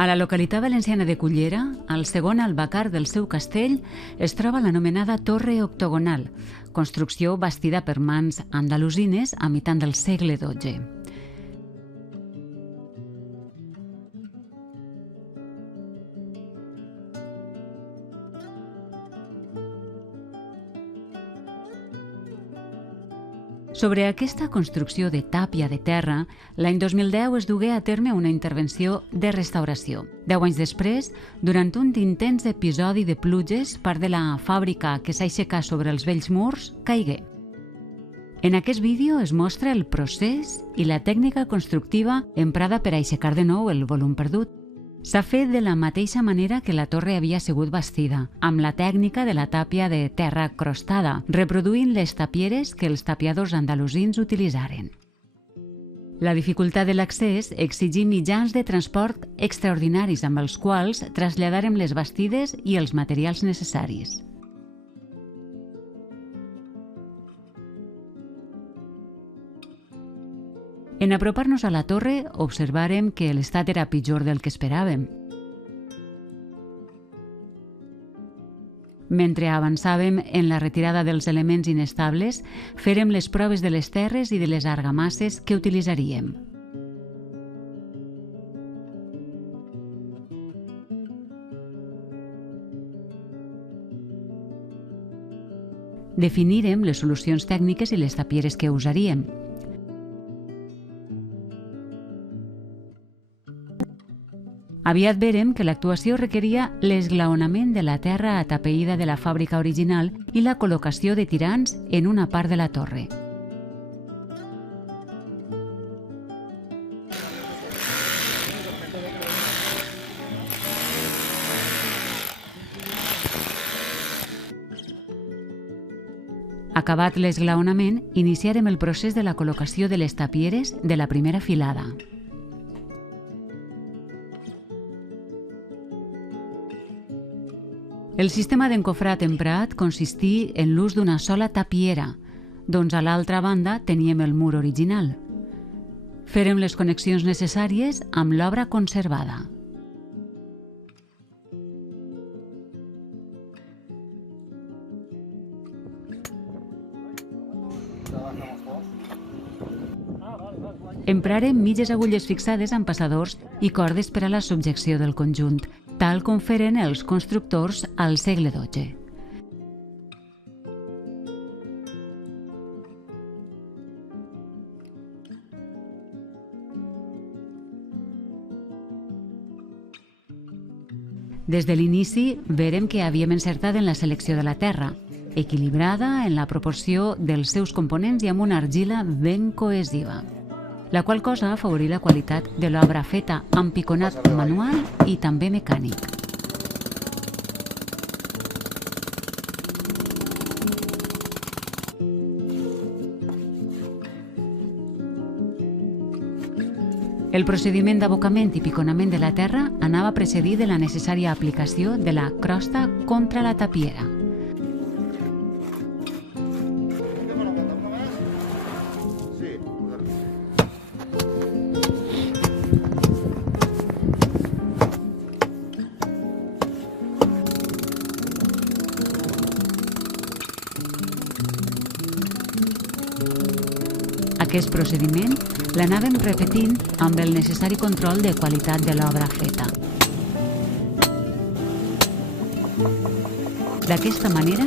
A la localitat valenciana de Cullera, al segon albacar del seu castell, es troba l'anomenada Torre Octogonal, construcció bastida per mans andalusines a mitjan del segle XII. Sobre aquesta construcció de tàpia de terra, l'any 2010 es dugué a terme una intervenció de restauració. 10 anys després, durant un intens episodi de pluges, part de la fàbrica que s'aixecà sobre els vells murs caigué. En aquest vídeo es mostra el procés i la tècnica constructiva emprada per aixecar de nou el volum perdut. S'ha fet de la mateixa manera que la torre havia sigut bastida, amb la tècnica de la tàpia de terra crostada, reproduint les tapieres que els tapiadors andalusins utilitzaren. La dificultat de l'accés exigí mitjans de transport extraordinaris amb els quals traslladàrem les bastides i els materials necessaris. En apropar-nos a la torre, observàrem que l'estat era pitjor del que esperàvem. Mentre avançàvem en la retirada dels elements inestables, fèrem les proves de les terres i de les argamasses que utilitzaríem. Definírem les solucions tècniques i les tapieres que usaríem. Aviat vérem que l'actuació requeria l'esglaonament de la terra atapeïda de la fàbrica original i la col·locació de tirants en una part de la torre. Acabat l'esglaonament, iniciarem el procés de la col·locació de les tapieres de la primera filada. El sistema d'encofrat emprat consistí en l'ús d'una sola tapiera, doncs a l'altra banda teníem el mur original. Fèrem les connexions necessàries amb l'obra conservada. Emprarem mitges agulles fixades amb passadors i cordes per a la subjecció del conjunt, tal com feren els constructors al segle XII. Des de l'inici, vèrem que havíem encertat en la selecció de la terra, equilibrada en la proporció dels seus components i amb una argila ben cohesiva, la qual cosa afavorí la qualitat de l'obra feta amb piconat manual i també mecànic. El procediment d'abocament i piconament de la terra anava precedit de la necessària aplicació de la crosta contra la tapiera. Aquest procediment l'anàvem repetint amb el necessari control de qualitat de l'obra feta. D'aquesta manera,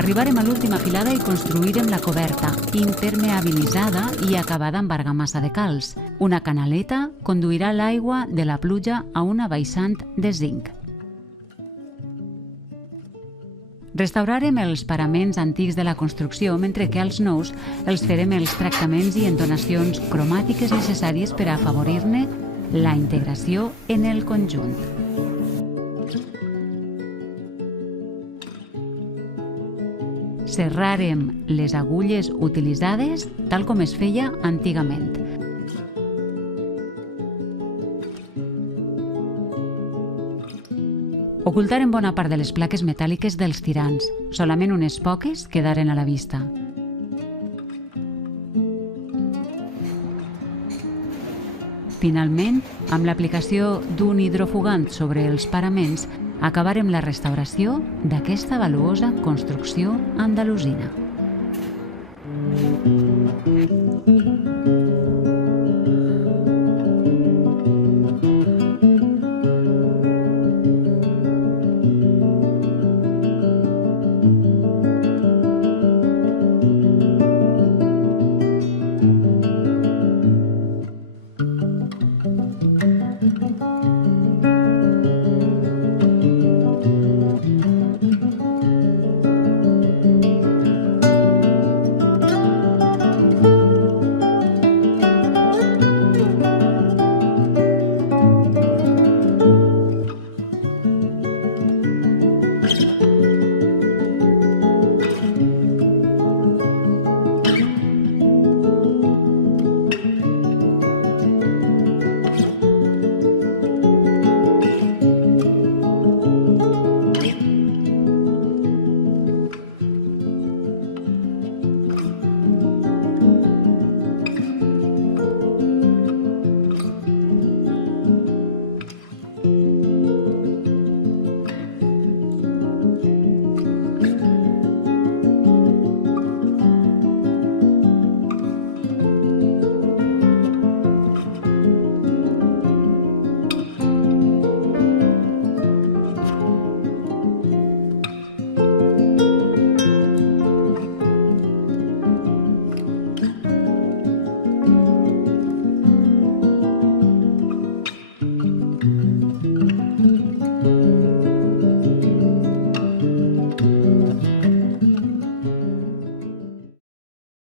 arribarem a l'última filada i construirem la coberta, impermeabilitzada i acabada amb argamassa de calç. Una canaleta conduirà l'aigua de la pluja a una baixant de zinc. Restaurarem els paraments antics de la construcció, mentre que als nous els farem els tractaments i entonacions cromàtiques necessàries per a afavorir-ne la integració en el conjunt. Serrarem les agulles utilitzades tal com es feia antigament. Ocultaren bona part de les plaques metàl·liques dels tirants, solament unes poques quedaren a la vista. Finalment, amb l'aplicació d'un hidrofugant sobre els paraments, acabarem la restauració d'aquesta valuosa construcció andalusina.